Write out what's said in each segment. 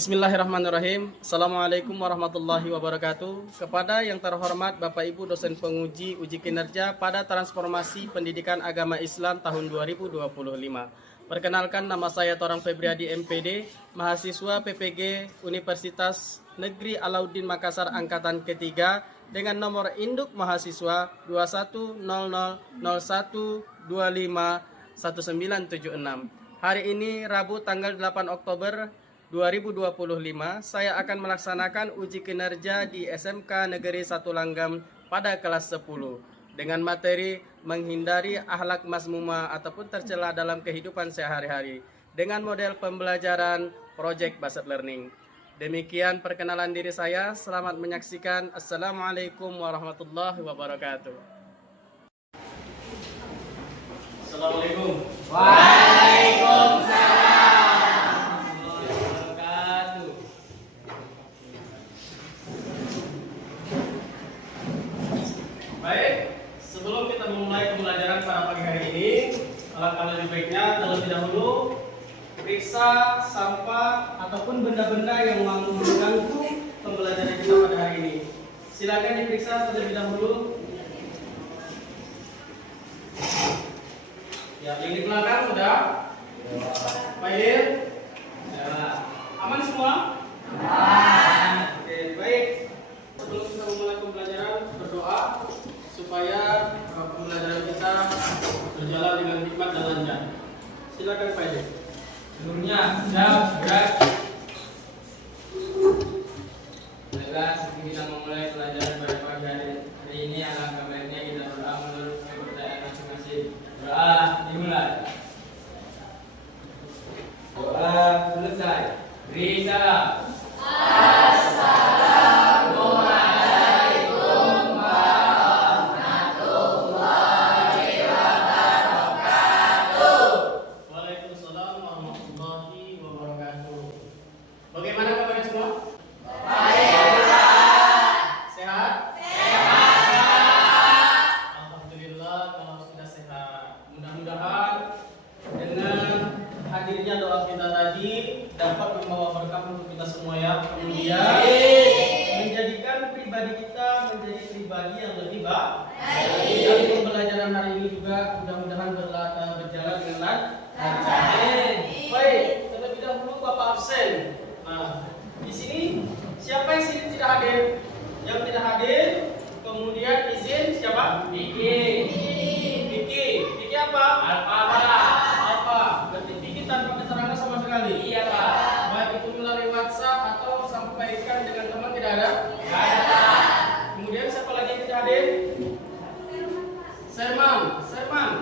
Bismillahirrahmanirrahim. Assalamualaikum warahmatullahi wabarakatuh. Kepada yang terhormat Bapak Ibu dosen penguji uji kinerja pada transformasi pendidikan agama Islam tahun 2025. Perkenalkan, nama saya Torang Febriadi MPD, mahasiswa PPG Universitas Negeri Alauddin Makassar angkatan ketiga dengan nomor induk mahasiswa 210001251976. Hari ini Rabu tanggal 8 Oktober 2025, saya akan melaksanakan uji kinerja di SMK Negeri 1 Langgam pada kelas 10 dengan materi menghindari akhlak mazmumah ataupun tercela dalam kehidupan sehari-hari dengan model pembelajaran project based learning. Demikian perkenalan diri saya. Selamat menyaksikan. Assalamualaikum warahmatullahi wabarakatuh. Assalamualaikum. Waalaikumsalam. Baik, sebelum kita memulai pembelajaran pada pagi hari ini, alangkah lebih baiknya terlebih dahulu periksa sampah ataupun benda-benda yang mampu mengganggu pembelajaran kita pada hari ini. Silakan diperiksa terlebih dahulu. Ya, yang di belakang sudah. Baik. Ya, aman semua? Aman. Oke, baik. Sebelum kita memulai pembelajaran, berdoa supaya pembelajaran kita berjalan dengan hikmat dan lancar. Silakan Pak Edi. Seluruhnya siap, gerak. Baiklah, sebelum kita memulai pelajaran pada pagi hari ini, alangkah baiknya kita berdoa menurut kepercayaan masing-masing. Doa dimulai. Doa selesai. Beri salam.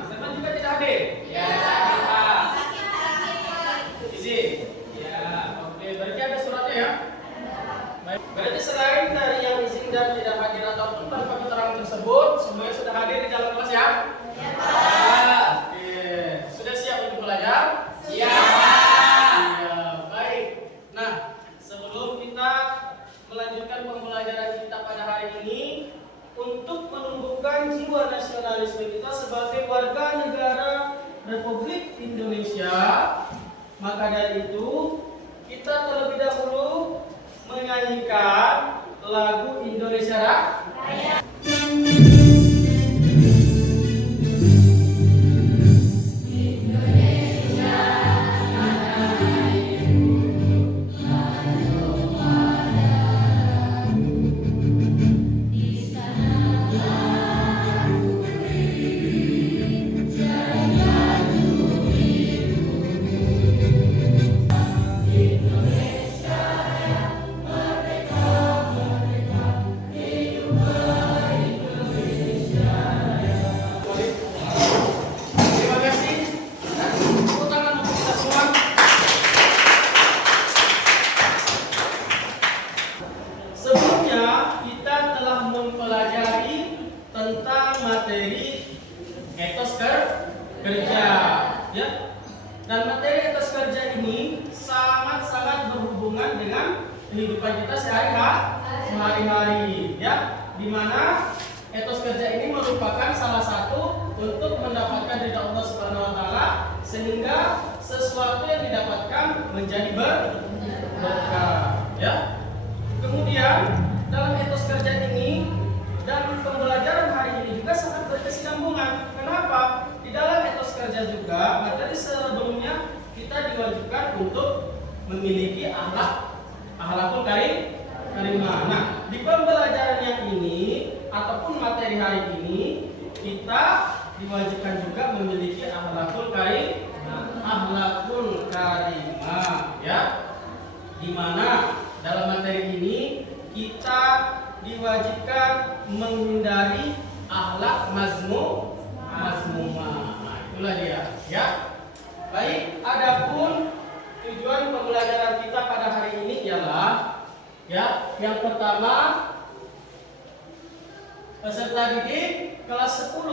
Serman juga tidak hadir. Ya, Pak. Izin. Ya, oke. Berarti ada suratnya ya? Baik. Berarti selain dari yang izin dan tidak hadir ataupun tanpa keterangan tersebut, semuanya sudah hadir di dalam kelas ya? Ya, Pak. Oke. Sudah siap untuk belajar? Siap. Ya, baik. Nah, sebelum kita melanjutkan pembelajaran kita pada hari ini, untuk menumbuhkan jiwa nasionalisme kita sebagai warga negara Republik Indonesia, maka dari itu kita terlebih dahulu menyanyikan lagu Indonesia Raya. Kehidupan kita sehari-hari ya, di mana etos kerja ini merupakan salah satu untuk mendapatkan ridha Allah Subhanahu wa taala, sehingga sesuatu yang didapatkan menjadi berkah, ya. Kemudian dalam etos kerja ini dan pembelajaran hari ini juga sangat berkesinambungan. Kenapa? Di dalam etos kerja juga materi sebelumnya kita diwajibkan untuk memiliki akhlakul karimah. Nah, di pembelajaran yang ini ataupun materi hari ini kita diwajibkan juga memiliki akhlakul karimah, ya. Di mana dalam materi ini kita diwajibkan menghindari akhlak mazmumah. Nah, itulah dia, ya. Baik, adapun tujuan pembelajaran kita pada hari ini ialah, ya, yang pertama, peserta didik kelas 10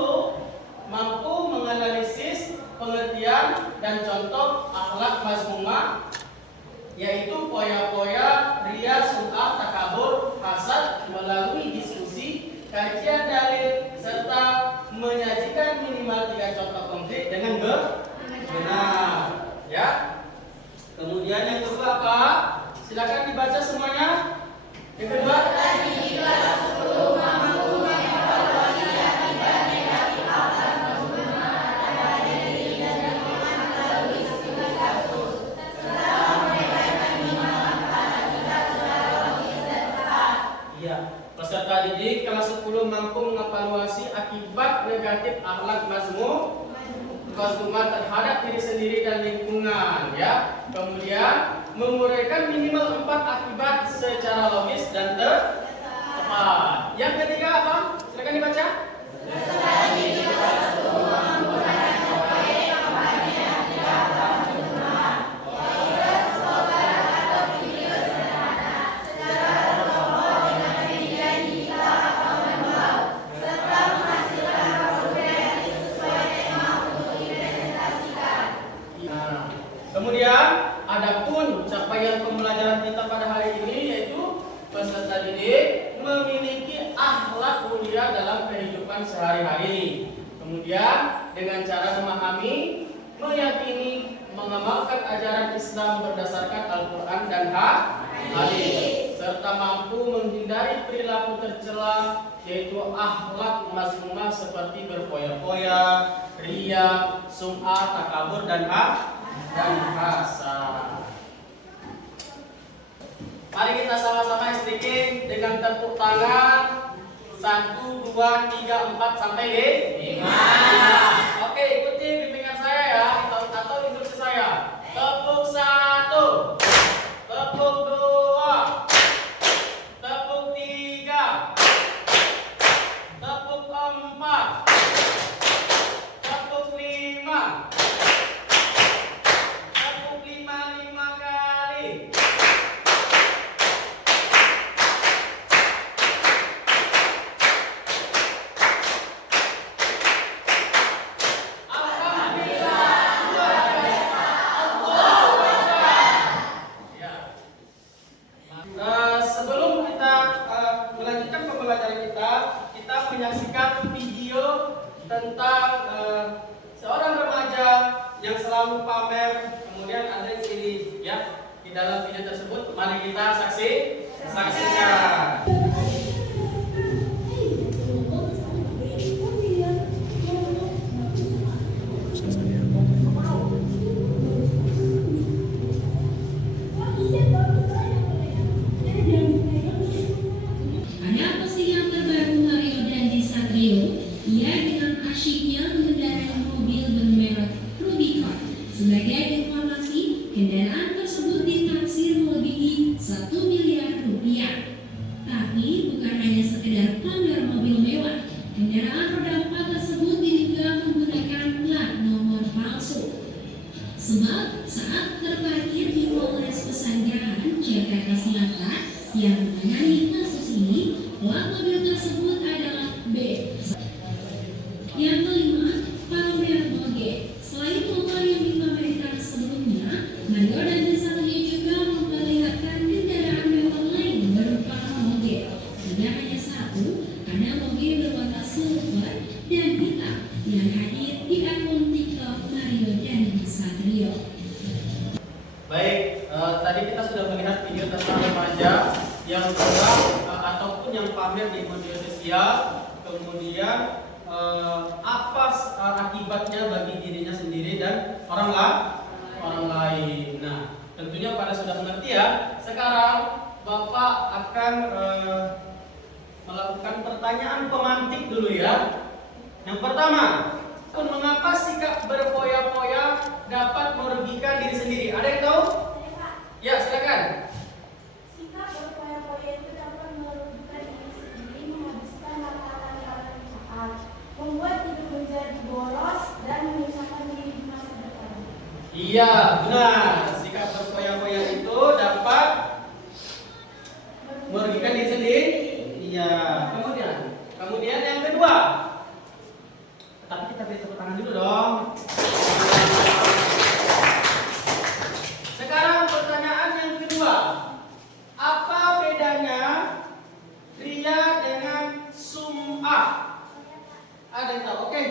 mampu menganalisis pengertian dan contoh akhlak mazmumah, yaitu foya-foya, ria, sum'ah, takabur, hasad melalui diskusi, kajian dalil, serta menyajikan minimal 3 contoh konkret dengan benar, ya. Kemudian yang kedua apa? Silakan dibaca semuanya. Yang kedua, peserta didik kelas 10 mampu mengevaluasi akibat negatif akhlak mazmumah terhadap diri sendiri dan lingkungan, ya. Kemudian menguraikan minimal 4 akibat secara logis dan tepat. Yang ketiga apa? Silakan dibaca. Kemudian, adapun capaian pembelajaran kita pada hari ini yaitu peserta didik memiliki akhlak mulia dalam kehidupan sehari-hari. Kemudian, dengan cara memahami, meyakini, mengamalkan ajaran Islam berdasarkan Al-Quran dan hadis, serta mampu menghindari perilaku tercela yaitu akhlak mazmumah seperti berfoya-foya, ria, sum'ah, takabur dan hasad. Mari kita sama-sama istiqim dengan tepuk tangan 1, 2, 3, 4 sampai 5. Oke, ikuti bimbingan saya ya, atau instruksi saya. Tepuk 1, tepuk 2, tepuk 3, tepuk 4, tepuk 5. Sebelum kita melanjutkan pembelajaran kita menyaksikan video tentang seorang remaja yang selalu pamer, kemudian ada yang ini, ya. Di dalam video tersebut, mari kita saksikan. Sebagai informasi, kendaraan tersebut ditaksir melebihi 1 miliar rupiah. Tapi bukan hanya sekedar pamer mobil mewah, kendaraan roda 4 tersebut diduga menggunakan plat nomor palsu. Sebab saat terparkir di Polres Pesanggerahan, Jakarta Selatan yang menangani kasus ini, plat mobil tersebut adalah B. Yang kelima, pamer moge. Selain motor yang dipamerkan sebelumnya, Mario dan Desalia juga memperlihatkan kendaraan mewah lain berupa moge. Tidak hanya satu, ada moge berwarna silver dan hitam yang Baik, tadi kita sudah melihat video tentang remaja yang curang ataupun yang pamer di media sosial. Kemudian apa akibatnya bagi dirinya sendiri dan orang lain. Nah, tentunya pada sudah mengerti ya. Sekarang Bapak akan melakukan pertanyaan pemantik dulu ya. Yang pertama, mengapa sikap berfoya-foya dapat merugikan diri sendiri? Ada yang tahu? Ya, silakan. Sikap berfoya-foya itu dapat merugikan diri sendiri, menghabiskan makanan yang saat, membuat hidup menjadi boros dan menyusahkan diri di masa depan. Iya, benar. Sikap berfoya-foya itu dapat merugikan diri sendiri. Iya. Kemudian yang kedua. Tapi kita beri tepuk tangan dulu dong. Sekarang pertanyaan yang kedua. Apa bedanya ria dengan sum'ah? Ada yang tahu? Oke.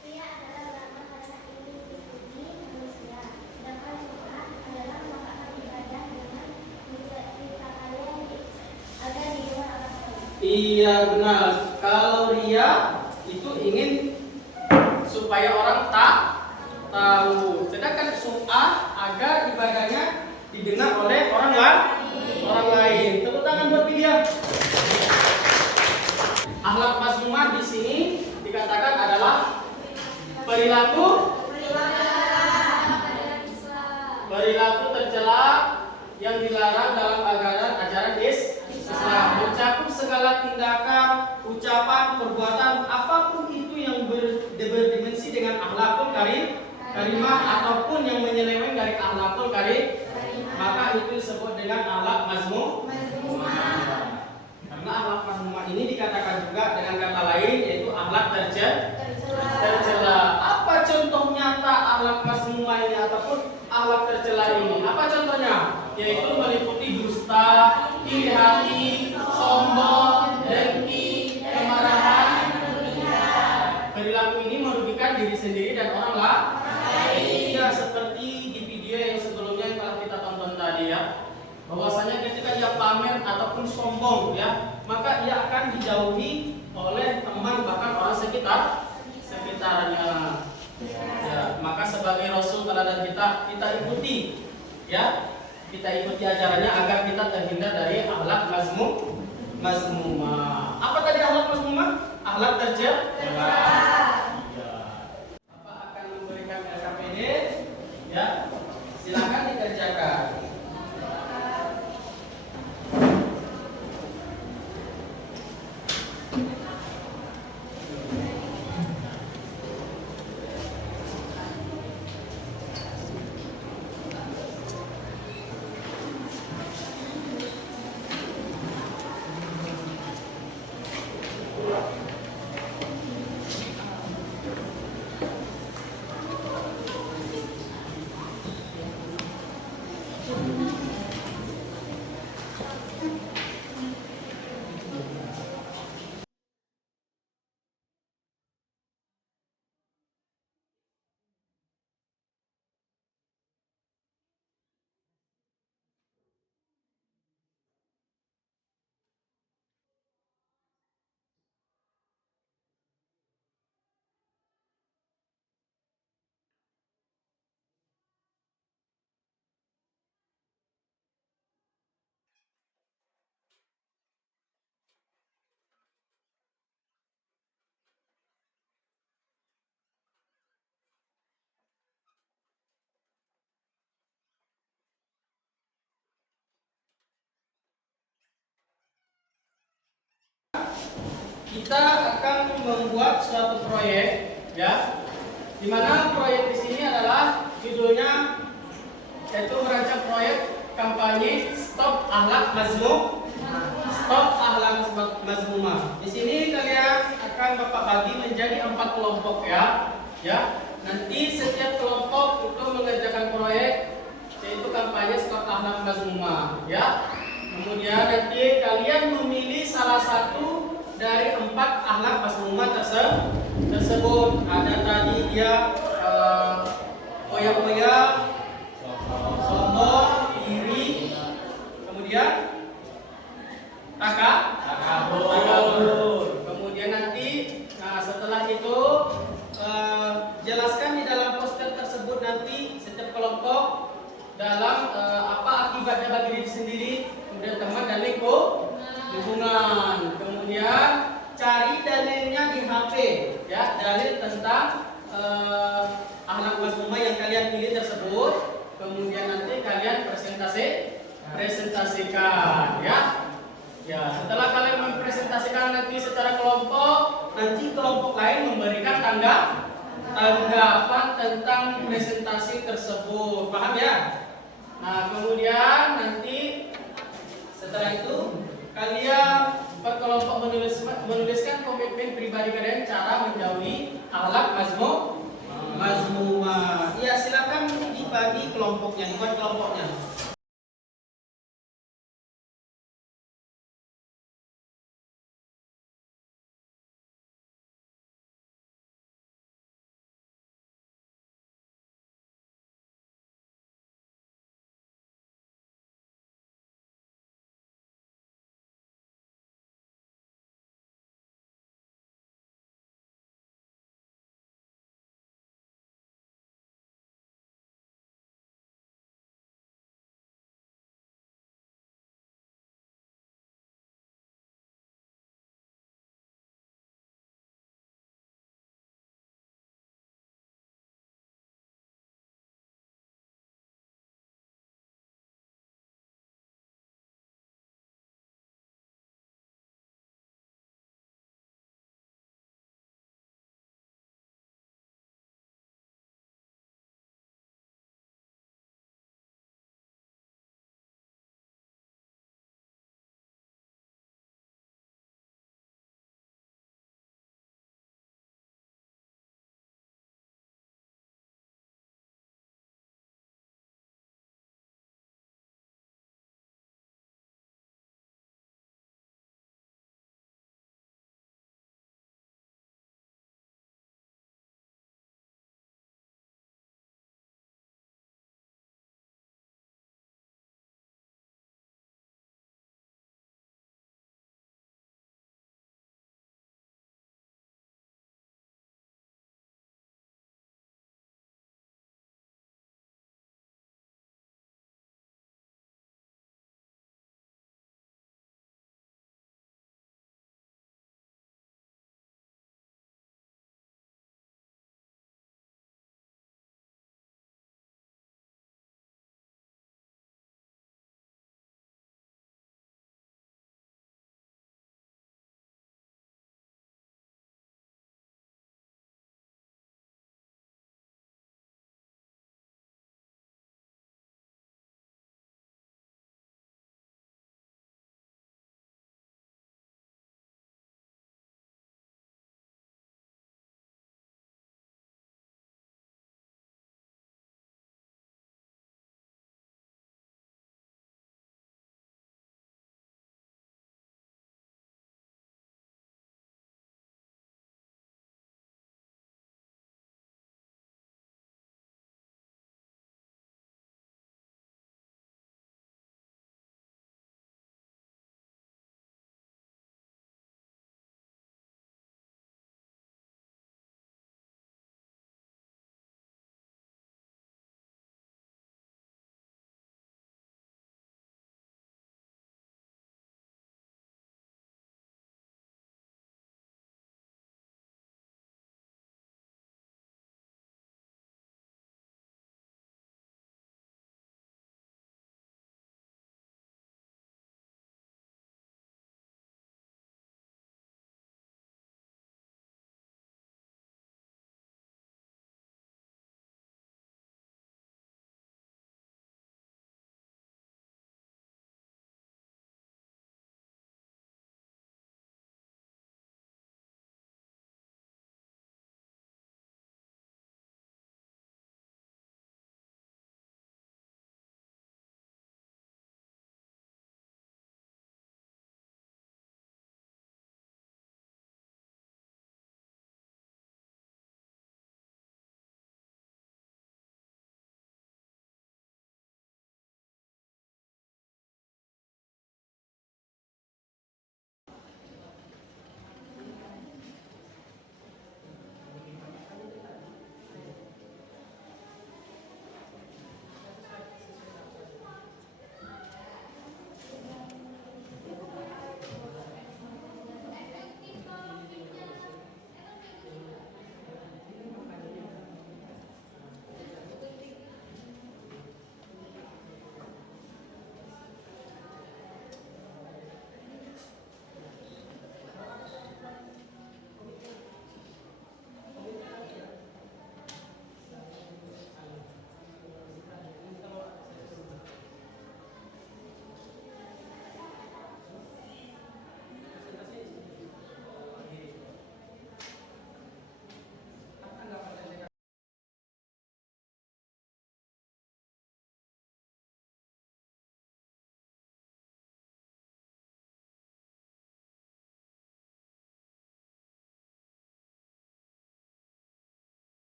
Ria adalah beramal karena ingin dipuji manusia, sedangkan sum'ah adalah melakukan ibadah dengan menceritakannya agar didengar orang lain. Iya benar. Kalau ria itu ingin supaya orang tak tahu. Sedangkan sum'ah agar ibadahnya didengar oleh orang lain. Tepuk tangan buat dia. Akhlak mazmumah di sini dikatakan adalah perilaku tercela yang dilarang dalam ajaran Islam. Mencakup segala tindakan, ucapan, perbuatan apapun itu yang berdimensi dengan akhlakul karimah ataupun yang menyeleweng dari akhlakul maka itu disebut dengan akhlak mazmumah. Karena akhlak mazmumah ini dikatakan juga dengan kata lain yaitu akhlak tercela. Apa contoh nyata akhlak mazmumah ini ataupun akhlak tercela ini? Apa contohnya? Yaitu meliputi dusta, iri hati, sombong, dengki, kemarahan. Perilaku ini merugikan diri sendiri dan orang lain. Ya, seperti di video yang sebelumnya yang telah kita tonton tadi ya. Bahwasanya ketika dia pamer ataupun sombong ya, maka ia akan dijauhi oleh teman bahkan orang sekitarnya. Ya, maka sebagai Rasul teladan kita ikuti ya. Kita ikuti ajarannya agar kita terhindar dari akhlak mazmumah. Apa tadi akhlak mazmumah? Akhlak tercela. Bapak akan memberikan LKPD ya. Silakan dikerjakan. Kita akan membuat suatu proyek ya, di mana proyek di sini adalah judulnya yaitu merancang proyek kampanye Stop Akhlak Mazmumah. Di sini kalian akan Bapak bagi menjadi 4 kelompok ya. Nanti setiap kelompok itu mengerjakan proyek yaitu kampanye Stop Akhlak Mazmumah ya. Kemudian nanti kalian memilih salah satu dari 4 akhlak mazmumah tersebut. Ada tadi dia foya-foya, sombong, dalam apa akibatnya bagi diri sendiri, kemudian teman dan lingkungan. Kemudian cari dalilnya di HP, ya, dalil tentang akhlak mazmumah yang kalian pilih tersebut. Kemudian nanti kalian presentasikan, ya. Ya, setelah kalian mempresentasikan nanti secara kelompok, nanti kelompok lain memberikan tanggapan tentang presentasi tersebut. Paham ya? Nah, kemudian nanti setelah itu kalian per kelompok menuliskan komitmen pribadi kalian cara menjauhi akhlak mazmumah. Ya, silakan dibagi kelompoknya, dibuat kelompoknya.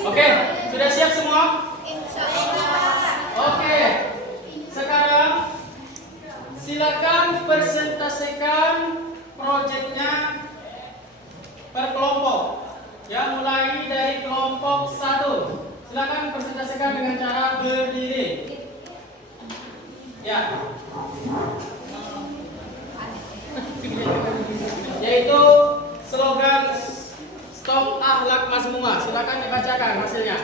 Oke, sudah siap semua? Insya Allah. Oke, sekarang silakan presentasikan proyeknya per kelompok. Ya, mulai dari kelompok 1. Silakan presentasikan dengan cara berdiri. Ya. Yaitu slogan Stop Akhlak Mazmumah. Silakan dibacakan hasilnya.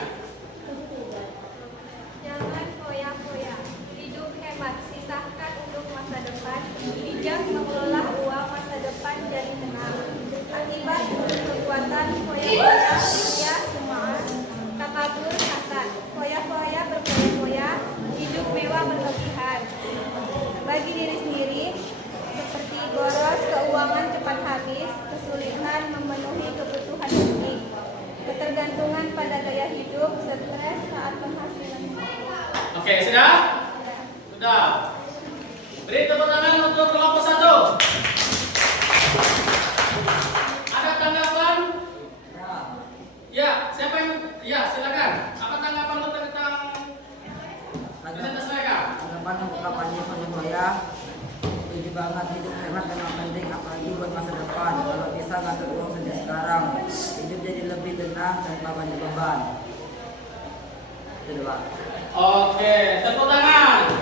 Jangan foya-foya, hidup hemat, sisahkan untuk masa depan, bijak mengelola uang masa depan jadi tenang. Akibat kekuatan foya-foya, ya semua, takabur hasad, foya-foya berfoya-foya, hidup mewah berlebihan. Bagi diri sendiri, seperti boros, keuangan cepat habis, kesulitan memenuhi kebutuhan hidup, ketergantungan pada gaya hidup, stres saat penghasilan. Oke, sudah? Sudah. Beri tepuk tangan untuk kelompok 1. Ada tanggapan? Ya, siapa yang? Ya, silakan. Apa tanggapan lu tentang presentasi mereka? Tanggapan untuk kampanye foya-foya, setuju banget, hidup hemat memang penting, apalagi buat masa depan. Kalau bisa ngatur uang sejak sekarang, hidup jadi lebih tenang tanpa banyak beban. Itu Pak. Oke, tepuk tangan.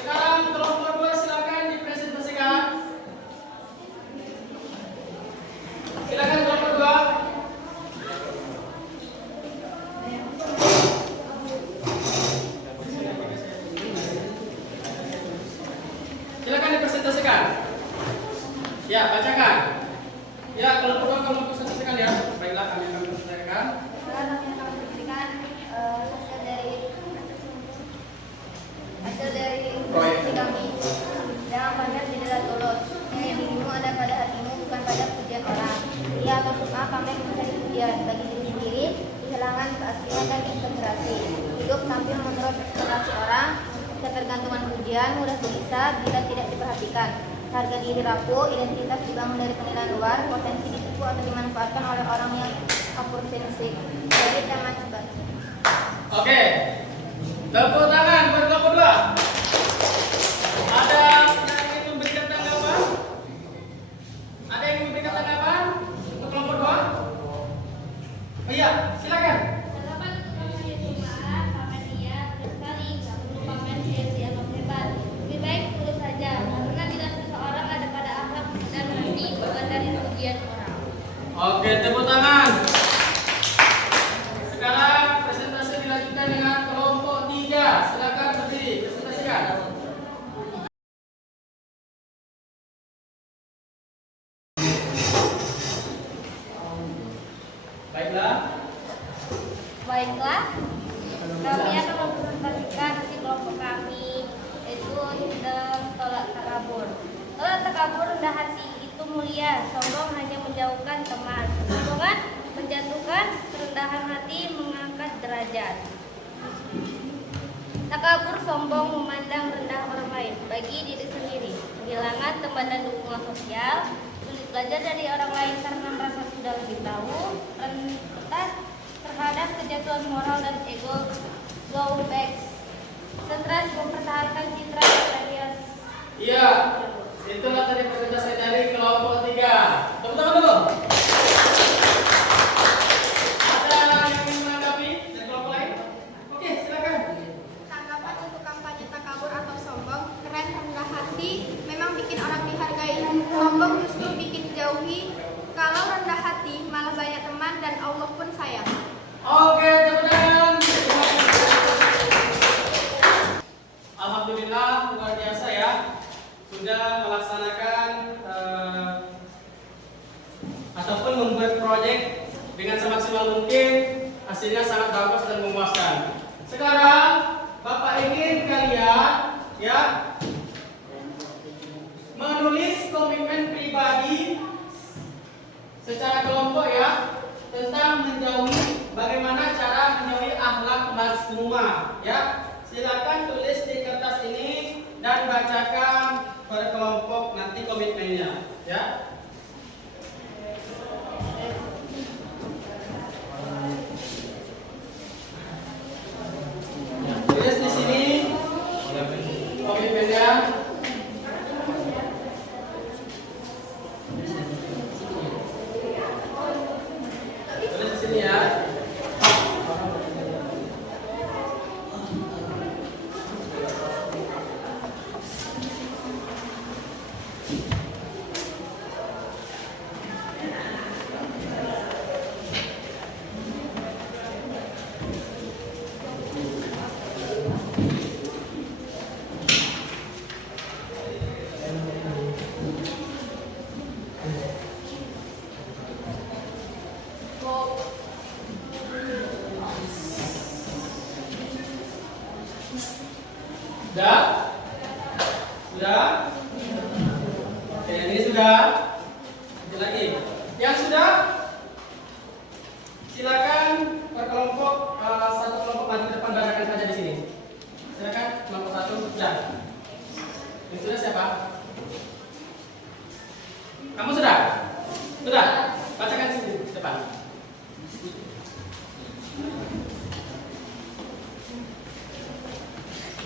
Sekarang kelompok 2 silakan dipresentasikan. Silakan kelompok 2. Silakan dipresentasikan. Ya, bacakan. Ya, kelompok 2 kamu presentasikan ya. Baiklah, kami akan presentasikan. Hasil dari diskusi kami. Jangan pamer di dalam tulus. Nilai dirimu ada pada hatimu, bukan pada pujian orang. Ia atau suka pamer mencari pujian bagi diri sendiri, kehilangan keaslian dan integrasi. Hidup tampil menurut ekspektasi orang, ketergantungan pujian mudah gelisah bila tidak diperhatikan. Harga diri rapuh, identitas dibangun dari penilaian luar, potensi ditipu atau dimanfaatkan oleh orang yang opportunistik. Jadi jangan sebagainya. Oke. Tepuk tangan buat kelompok 2. Ada yang ingin memberikan tanggapan? Ada yang ingin memberikan tanggapan untuk kelompok 2? Oh iya, silakan. Tanggapan untuk kampanye cobaan, pamer dia, sekali, nggak perlu pamer dia dianggap hebat. Lebih baik tulus saja, karena bila seseorang ada pada akhlak dan hati, bukan dari pujian orang. Oke, tepuk tangan. Sekarang presentasi dilanjutkan dengan kelompok 3. Silakan berdiri, presentasikan. Baiklah. Baiklah, kami akan mempresentasikan di kelompok kami, yaitu tolak takabur. Tolak takabur rendah hati itu mulia, sombong hanya menjauhkan teman. Kesombongan menjatuhkan, kerendahan hati mengangkat derajat. Takabur sombong memandang rendah orang lain bagi diri sendiri, kehilangan teman dan dukungan sosial, sulit belajar dari orang lain karena merasa sudah lebih tahu, rentan terhadap kejatuhan moral dan ego, low back, stres mempertahankan citra alias. Iya, itulah tadi presentasi dari kelompok 3. Tepuk tangan dulu. Ada yang ingin menanggapi dari kelompok lain? Oke, silakan. Tanggapan untuk kampanye takabur atau sombong, keren rendah hati, memang bikin orang dihargai. Sombong justru bikin dijauhi. Kalau rendah hati, malah banyak teman dan Allah pun sayang. Oke, tepuk tangan. Alhamdulillah, luar biasa ya. Sudah melaksanakan ataupun membuat proyek dengan semaksimal mungkin, hasilnya sangat bagus dan memuaskan. Sekarang Bapak ingin kalian ya menulis komitmen pribadi secara kelompok ya tentang menjauhi, bagaimana cara menjauhi akhlak mazmumah ya. Silakan tulis di kertas ini dan bacakan per kelompok nanti komitmennya ya. Sudah? Sudah? Oke, ini sudah. Lanjut lagi. Yang sudah? Silakan berkelompok, satu kelompok maju ke depan, bacakan saja di sini. Silakan kelompok satu. Sudah. Yang sudah siapa? Kamu sudah? Sudah? Bacakan di sini depan.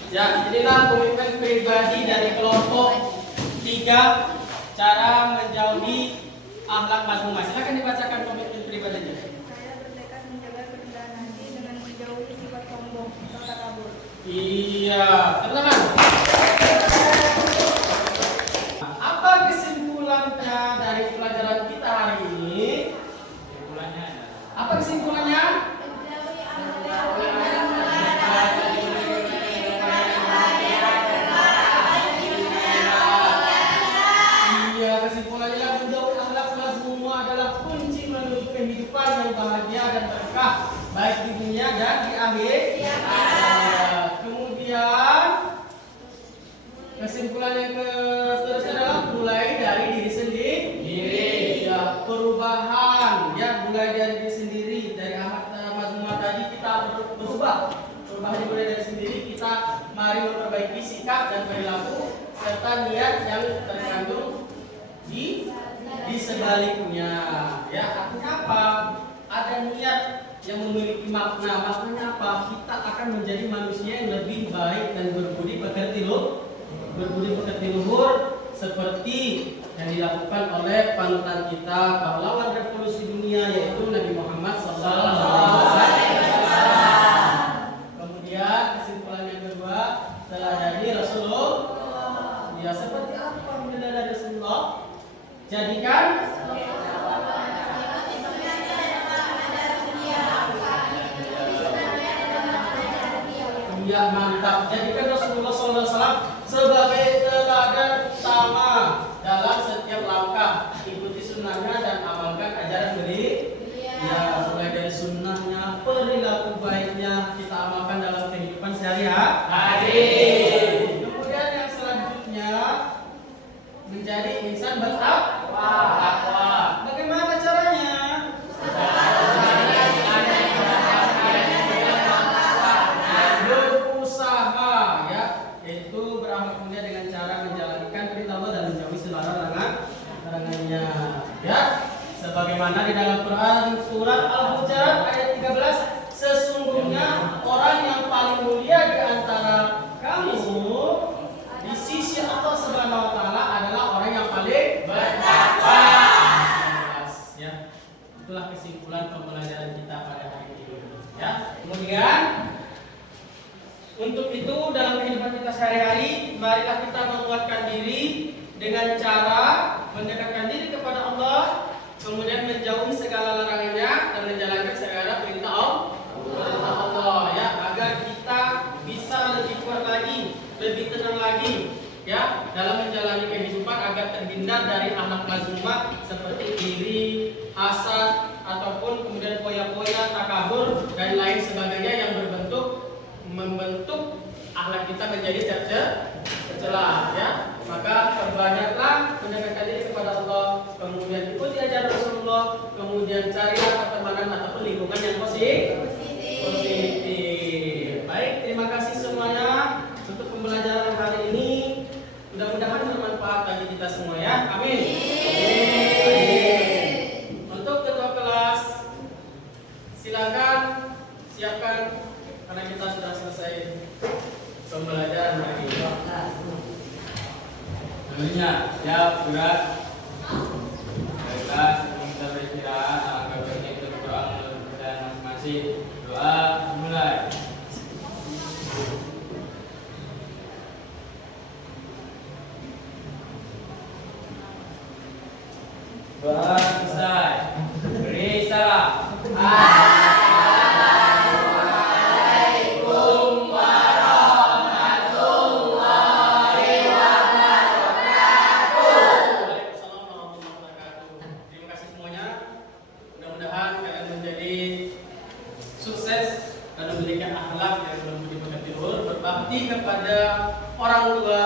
Ya, inilah komitmen pribadi dari kelompok 3 cara menjauhi akhlak mazmumah. Silakan dibacakan komitmen pribadinya. Saya bertekad menjaga kerendahan hati dengan menjauhi sifat sombong atau takabur. Iya, teman-teman. Apa kesimpulannya dari pelajaran kita hari ini? Kesimpulannya Apa kesimpulannya? Iya, kesimpulannya menjauhi akhlak mazmumah adalah kunci menuju kehidupan yang bahagia dan berkah, baik di dunia dan di akhir. Kemudian kesimpulan yang seterusnya adalah mulai dari diri sendiri. Ya, perubahan. Ya, mulai dari diri sendiri. Dari akhlak mazmumah tadi kita berubah. Perubahan dimulai dari sendiri. Kita mari memperbaiki sikap dan perilaku serta niat yang terkandung di sebaliknya. Ya, artinya apa? Ada niat yang memiliki makna. Maknanya apa? Kita akan menjadi manusia yang lebih baik dan berbudi pekerti luhur seperti yang dilakukan oleh panutan kita, pahlawan revolusi dunia, yaitu Nabi Muhammad SAW. Kemudian kesimpulan yang kedua, telah dari Rasulullah. Ya, seperti apa menjadi dari Rasulullah? Jadikan ya, mantap. Jadikan Rasulullah SAW sebagai teladan utama dalam setiap langkah. Ikuti sunnahnya dan amalkan ajaran beliau. Ya, mulai dari sunnahnya, perilaku baiknya kita amalkan dalam kehidupan sehari-hari. Kemudian yang selanjutnya menjadi insan bertakwa. Bagaimana caranya? Berusaha, ya, yaitu beramal mulia dengan cara menjalankan perintah Allah dan menjauhi segala larangannya. Ya, sebagaimana di dalam Quran surat Al-Hujurat ayat 13, sesungguhnya orang yang paling mulia di antara kamu di sisi Allah Subhanahu wa taala adalah orang yang paling bertakwa. Ya, itulah kesimpulan pembelajaran kita pada hari ini. Ya, kemudian untuk itu dalam kehidupan kita sehari-hari, marilah kita menguatkan diri dengan cara mendekatkan diri kepada Allah, kemudian menjauhi segala larangannya dan menjalankan segala perintah Allah, ya, agar kita bisa lebih kuat lagi, lebih tenang lagi, ya, dalam menjalani kehidupan agar terhindar dari akhlak mazmumah seperti iri, hasad, ataupun kemudian foya-foya, takabur dan lain sebagainya yang membentuk akhlak kita menjadi tercela, ya. Maka perbanyaklah mendekatkan diri kepada Allah, kemudian ikuti ajaran Rasulullah, kemudian carilah pertemanan ataupun lingkungan yang positif. Baik, terima kasih semuanya untuk pembelajaran hari ini. Mudah-mudahan bermanfaat bagi kita semua, ya. Amin. Untuk ketua kelas, silakan siapkan karena kita sudah selesai pembelajaran hari ini. Namanya siap, berat. Baiklah, sebelum kita beristirahat, alangkah baiknya kita berdoa menurut kepercayaan masing-masing. Doa mulai. berbakti kepada orang tua,